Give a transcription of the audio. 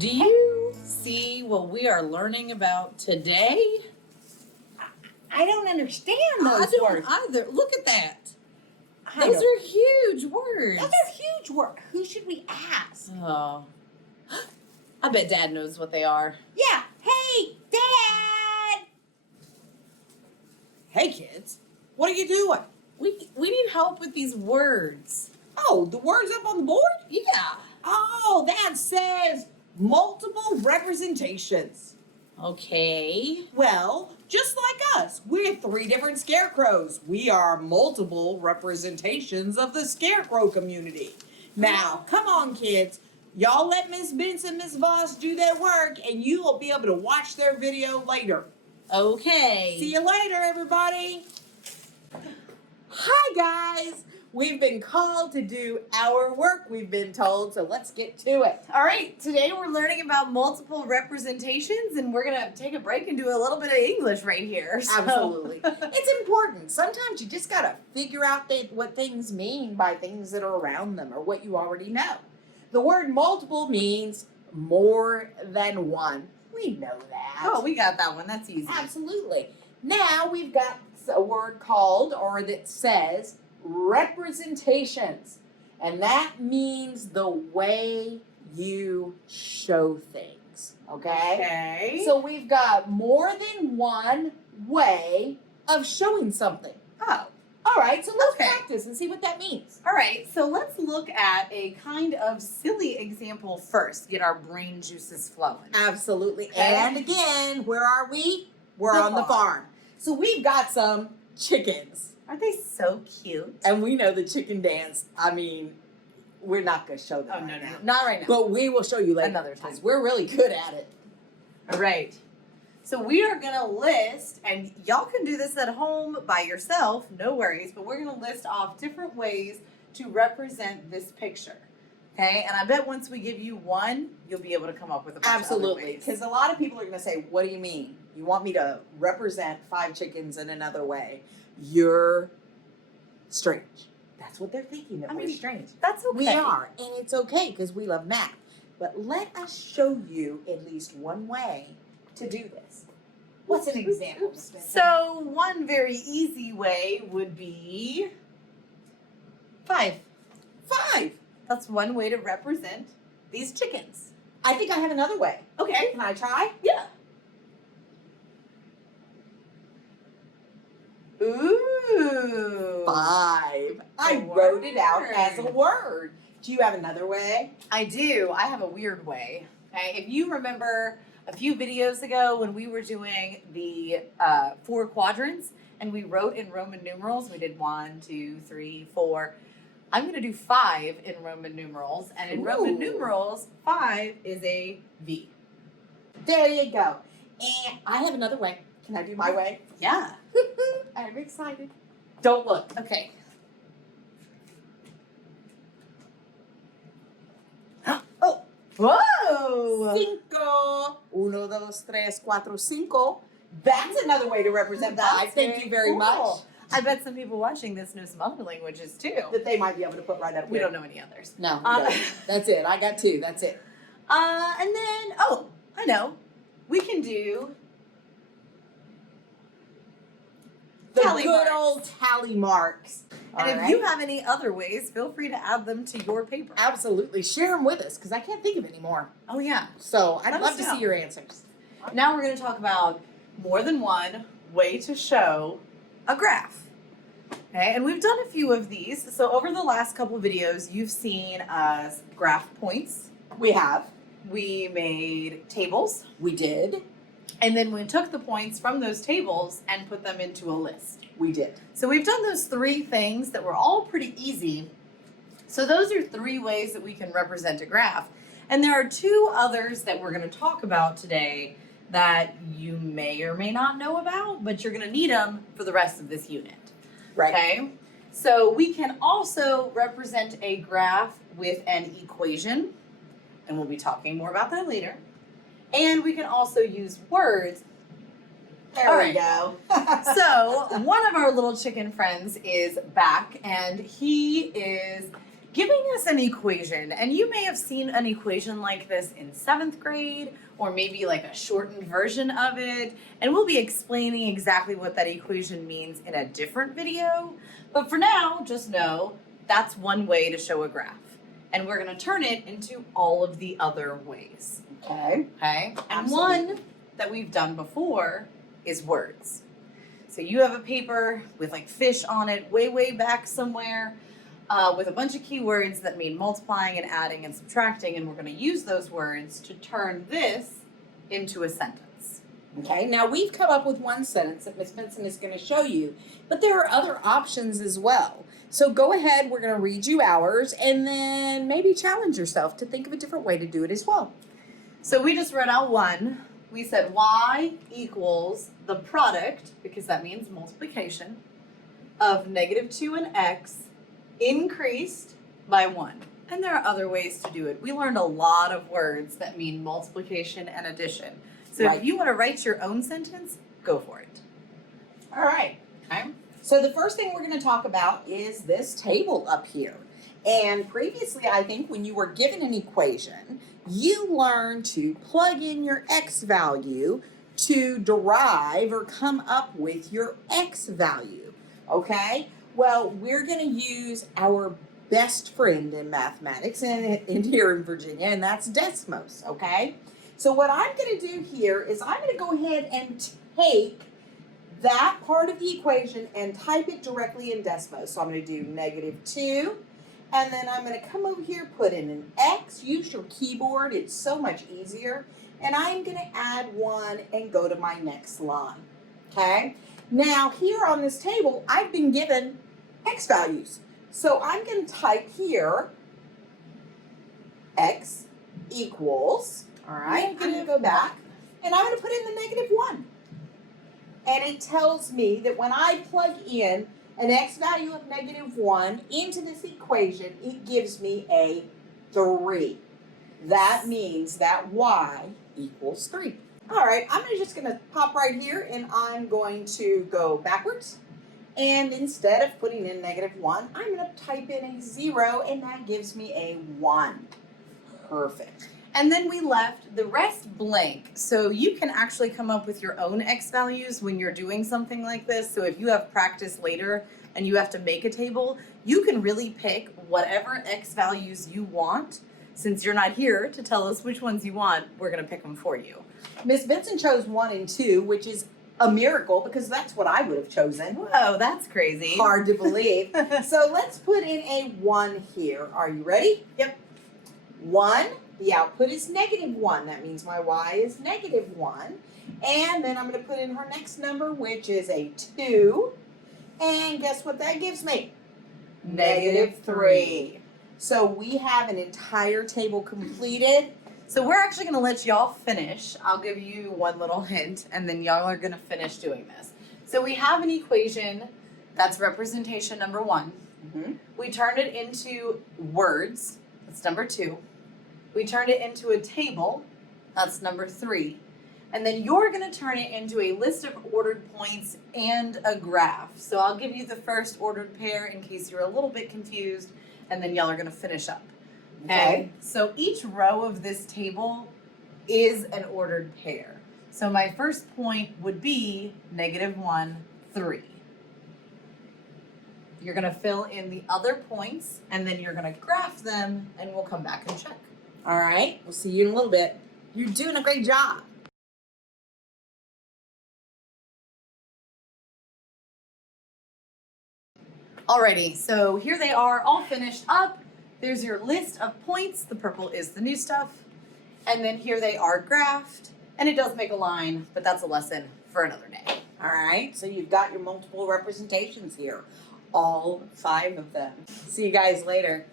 Do you see what we are learning about today? I don't understand those I don't words. either. Look at that. I Those don't- are huge words. Those are huge words. Who should we ask? Oh. I bet Dad knows what they are. Yeah. Hey, Dad. Hey kids, what are you doing? We need help with these words. Oh, the words up on the board? Yeah. Oh, that says multiple representations. Okay. Well, just like us, we're 3 different scarecrows. We are multiple representations of the scarecrow community. Now, come on kids, y'all let Miss Benson, Miss Voss do their work and you will be able to watch their video later. Okay. See you later, everybody. Hi, guys. We've been called to do our work, we've been told, so let's get to it. All right, today we're learning about multiple representations, and we're going to take a break and do a little bit of English right here. So. Absolutely. It's important. Sometimes you just got to figure out what things mean by things that are around them or what you already know. The word multiple means more than one. We know that. Oh, we got that one. That's easy. Absolutely. Now we've got a word called, or that says, representations. And that means the way you show things. Okay? Okay. So we've got more than one way of showing something. Oh. All right, so let's Okay. practice and see what that means. All right, so let's look at a kind of silly example first. Get our brain juices flowing. Absolutely. Okay. And again, where are we? We're The on the farm. farm. So we've got some chickens. Aren't they so cute? And we know the chicken dance. I mean, we're not going to show them Oh, right no, now. not right now. But we will show you later. Another time. Because we're really good at it. All right. So we are going to list, and y'all can do this at home by yourself, no worries, but we're going to list off different ways to represent this picture. Okay? And I bet once we give you one, you'll be able to come up with a bunch of Absolutely. other ways. Because a lot of people are going to say, what do you mean? You want me to represent 5 chickens in another way? You're strange. That's what they're thinking, that I we're mean, strange. That's okay. We are, and it's okay because we love math. But let us show you at least one way to do this. What's an example? Miss Benson? So one very easy way would be 5. 5. That's one way to represent these chickens. I think I have another way. Okay. Can I try? Yeah. Ooh. 5. I A wrote it out as a word. word. Do you have another way? I do. I have a weird way. Okay. If you remember a few videos ago when we were doing the 4 quadrants and we wrote in Roman numerals, we did 1, 2, 3, 4. I'm going to do 5 in Roman numerals. And in Roman Ooh. numerals, 5 is a V. There you go. And I have another way. Can I do my way? Yeah. I'm excited. Don't look. Okay. Oh. Whoa. 5. 1, 2, 3, 4, 5. That's another way to represent 5. Thank you very much. I bet some people watching this know some other languages too. That they might be able to put right up We here. don't know any others. No, we don't. That's it. I got 2. That's it. And then, oh, I know. We can do The tally good marks. old tally marks. And All if right? you have any other ways, feel free to add them to your paper. Absolutely. Share them with us because I can't think of any more. Oh, yeah. So I'd Let love us to know. see your answers. Now we're going to talk about more than one way to show a graph. Okay, and we've done a few of these. So over the last couple of videos, you've seen us graph points. We have. We made tables. We did. And then we took the points from those tables and put them into a list. We did. So we've done those 3 things that were all pretty easy. So those are 3 ways that we can represent a graph. And there are 2 others that we're going to talk about today that you may or may not know about, but you're going to need them for the rest of this unit. Right. Okay? So we can also represent a graph with an equation, and we'll be talking more about that later. And we can also use words. There All we right. go. So one of our little chicken friends is back, and he is giving us an equation. And you may have seen an equation like this in 7th grade, or maybe like a shortened version of it. And we'll be explaining exactly what that equation means in a different video. But for now, just know that's one way to show a graph. And we're gonna turn it into all of the other ways. Okay. Okay? And Absolutely. one that we've done before is words. So you have a paper with like fish on it way back somewhere with a bunch of keywords that mean multiplying and adding and subtracting, and we're going to use those words to turn this into a sentence. Okay, now we've come up with one sentence that Miss Benson is going to show you, but there are other options as well. So go ahead, we're going to read you ours, and then maybe challenge yourself to think of a different way to do it as well. So we just read out one. We said y equals the product, because that means multiplication, of -2 and x increased by 1. And there are other ways to do it. We learned a lot of words that mean multiplication and addition. So Right. if you want to write your own sentence, go for it. All right. Okay? So the first thing we're going to talk about is this table up here. And previously, I think when you were given an equation, you learned to plug in your x value to derive or come up with your x value. Okay? Well, we're going to use our best friend in mathematics and here in Virginia, and that's Desmos. Okay? So what I'm going to do here is I'm going to go ahead and take that part of the equation and type it directly in Desmos. So I'm going to do -2, and then I'm going to come over here, put in an X, use your keyboard, it's so much easier, and I'm going to add 1 and go to my next line. Okay? Now here on this table, I've been given X values. So I'm going to type here X equals, all right, I'm going to go back, and I'm going to put in the -1. And it tells me that when I plug in an x value of -1 into this equation, it gives me a 3. That means that y equals 3. All right, I'm just going to pop right here, and I'm going to go backwards. And instead of putting in -1, I'm going to type in a 0, and that gives me a 1. Perfect. And then we left the rest blank. So you can actually come up with your own x values when you're doing something like this. So if you have practice later and you have to make a table, you can really pick whatever x values you want. Since you're not here to tell us which ones you want, we're going to pick them for you. Miss Benson chose 1 and 2, which is a miracle because that's what I would have chosen. Whoa, that's crazy. Hard to believe. So let's put in a 1 here. Are you ready? Yep. 1, the output is -1. That means my y is -1. And then I'm going to put in her next number, which is a 2. And guess what that gives me? -3. So we have an entire table completed. So we're actually going to let y'all finish. I'll give you one little hint, and then y'all are going to finish doing this. So we have an equation that's representation number 1. Mm-hmm. We turned it into words. That's number 2. We turned it into a table. That's number 3. And then you're going to turn it into a list of ordered points and a graph. So I'll give you the first ordered pair in case you're a little bit confused, and then y'all are going to finish up. Okay, so each row of this table is an ordered pair. So my first point would be -1, 3. You're going to fill in the other points, and then you're going to graph them, and we'll come back and check. All right, we'll see you in a little bit. You're doing a great job. Alrighty, so here they are all finished up. There's your list of points. The purple is the new stuff. And then here they are graphed. And it does make a line, but that's a lesson for another day. All right, so you've got your multiple representations here. All 5 of them. See you guys later.